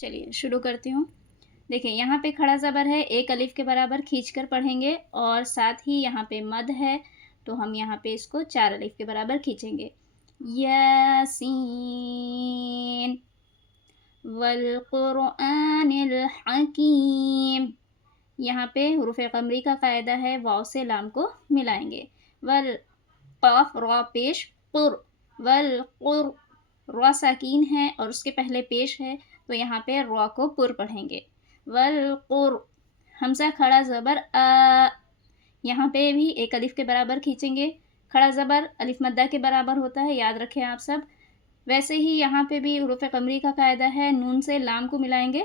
چلیے شروع کرتی ہوں. دیکھیں یہاں پہ کھڑا زبر ہے، ایک الف کے برابر کھینچ کر پڑھیں گے اور ساتھ ہی یہاں پہ مد ہے تو ہم یہاں پہ اس کو 4 الف کے برابر کھینچیں گے. یاسین والقرآن الحکیم. یہاں پہ حروف قمری کا قاعدہ ہے، واو سے لام کو ملائیں گے. والقاف را پیش قر، والقر را ساکین ہے اور اس کے پہلے پیش ہے تو یہاں پہ را کو پر پڑھیں گے. والقر حمزہ کھڑا زبر آ، یہاں پہ بھی ایک الف کے برابر کھینچیں گے. کھڑا زبر الف مدہ کے برابر ہوتا ہے، یاد رکھیں آپ سب. ویسے ہی یہاں پہ بھی حروف قمری کا قاعدہ ہے، نون سے لام کو ملائیں گے.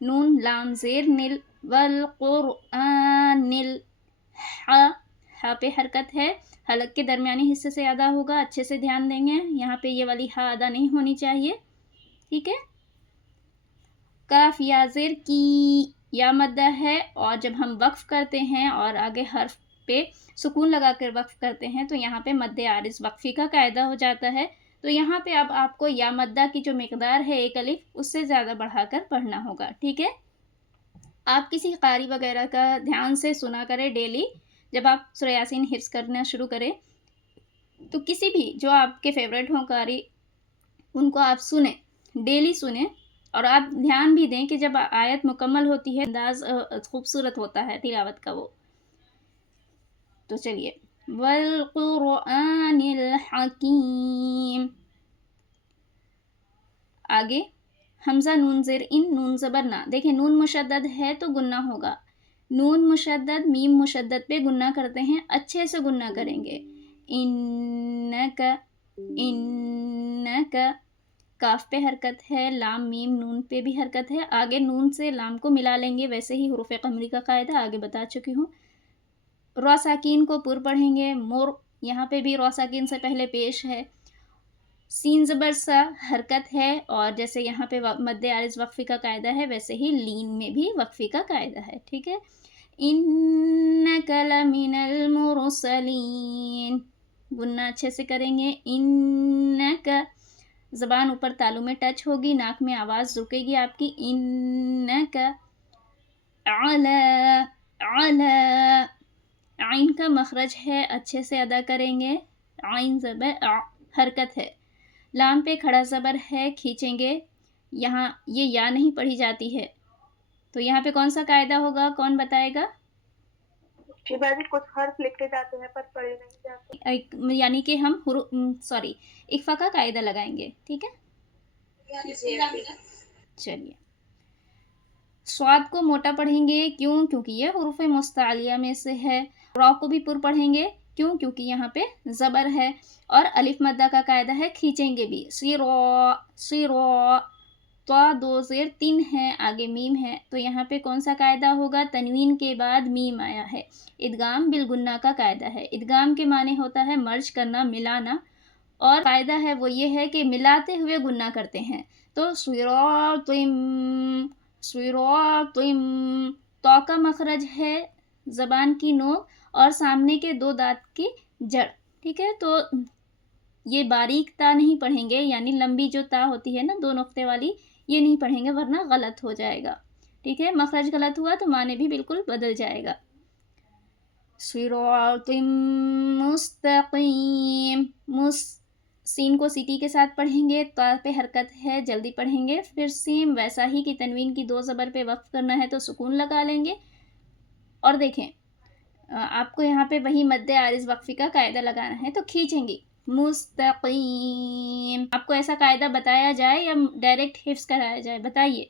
نون لام زیر نل. والقرآن ہا پہ حرکت ہے، حلق کے درمیانی حصے سے ادا ہوگا، اچھے سے دھیان دیں گے. یہاں پہ یہ والی ہا ادا نہیں ہونی چاہیے، ٹھیک ہے. کاف یا زیر کی، یا مدہ ہے اور جب ہم وقف کرتے ہیں اور آگے حرف پہ سکون لگا کر وقف کرتے ہیں تو یہاں پہ مد عارض وقفی کا قاعدہ ہو جاتا ہے. تو یہاں پہ اب آپ کو یا مدہ کی جو مقدار ہے ایک الف، اس سے زیادہ بڑھا کر پڑھنا ہوگا، ٹھیک ہے. آپ کسی قاری وغیرہ کا دھیان سے سنا کریں ڈیلی. جب آپ سورہ یاسین حفظ کرنا شروع کریں تو کسی بھی جو آپ کے فیوریٹ ہوں قاری، ان کو آپ سنیں، ڈیلی سنیں. اور آپ دھیان بھی دیں کہ جب آیت مکمل ہوتی ہے انداز خوبصورت ہوتا ہے تلاوت کا وہ. تو چلیے والقرآن الحکیم. آگے حمزہ نون زیر ان، نون زبر نہ. دیکھیں نون مشدد ہے تو گنہ ہوگا. نون مشدد میم مشدد پہ گنہ کرتے ہیں، اچھے سے گنہ کریں گے. انکا، انکا. کاف پہ حرکت ہے، لام میم نون پہ بھی حرکت ہے. آگے نون سے لام کو ملا لیں گے، ویسے ہی حروف قمری کا قاعدہ آگے بتا چکی ہوں. را ساکین کو پر پڑھیں گے. مور، یہاں پہ بھی را ساکین سے پہلے پیش ہے. سین زبر سا حرکت ہے اور جیسے یہاں پہ مد عارض وقفی کا قاعدہ ہے ویسے ہی لین میں بھی وقفی کا قاعدہ ہے، ٹھیک ہے. انک لمن المرسلین. گنہ اچھے سے کریں گے. انک، زبان اوپر تالو میں ٹچ ہوگی، ناک میں آواز رکے گی آپ کی. انک علی، علی. عین کا مخرج ہے، اچھے سے ادا کریں گے. عین زبر حرکت ہے. لام پہ کھڑا زبر ہے، کھینچیں گے. یہاں یہ یا نہیں پڑھی جاتی ہے تو یہاں پہ کون سا قاعدہ ہوگا، کون بتائے گا؟ کچھ حرف لکھے جاتے ہیں پر پڑھے نہیں جاتے، یعنی کہ ہم اکفا کا قاعدہ لگائیں گے، ٹھیک ہے. چلیے صاد کو موٹا پڑھیں گے، کیوں؟ کیونکہ یہ حروف مستعلیہ میں سے ہے. را کو بھی پر پڑھیں گے، کیوں؟ کیونکہ یہاں پہ زبر ہے. اور الف مدہ کا قاعدہ ہے، کھینچیں گے بھی. سیرا، سیرا. تو دو زیر تین ہے، آگے میم ہے تو یہاں پہ کون سا قاعدہ ہوگا؟ تنوین کے بعد میم آیا ہے، ادغام بالگنہ کا قاعدہ ہے. ادغام کے معنی ہوتا ہے مرج کرنا، ملانا، اور قاعدہ ہے وہ یہ ہے کہ ملاتے ہوئے گنہ کرتے ہیں. تو صراطم، صراطم. تو کا مخرج ہے زبان کی نوک اور سامنے کے دو دانت کی جڑ، ٹھیک ہے. تو یہ باریک تا نہیں پڑھیں گے، یعنی لمبی جو تا ہوتی ہے نا دو نقطے والی، یہ نہیں پڑھیں گے ورنہ غلط ہو جائے گا، ٹھیک ہے. مخرج غلط ہوا تو معنی بھی بالکل بدل جائے گا. صراط مستقیم. سین کو سیٹی کے ساتھ پڑھیں گے، تا پہ حرکت ہے، جلدی پڑھیں گے. پھر سیم ویسا ہی کہ تنوین کی دو زبر پہ وقف کرنا ہے تو سکون لگا لیں گے. اور دیکھیں آپ کو یہاں پہ وہی مد عارض وقفی کا قاعدہ لگانا ہے تو کھینچیں گی. مستقیم. آپ کو ایسا قاعدہ بتایا جائے یا ڈائریکٹ حفظ کرایا جائے؟ بتائیے.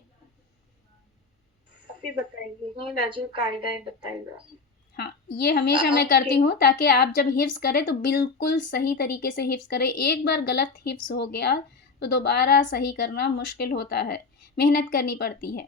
ابھی بتائیں گے، راجو قاعدہ بتائے گا. ہاں یہ ہمیشہ میں کرتی ہوں تاکہ آپ جب حفظ کریں تو بالکل صحیح طریقے سے حفظ کریں. ایک بار غلط حفظ ہو گیا تو دوبارہ صحیح کرنا مشکل ہوتا ہے، محنت کرنی پڑتی ہے.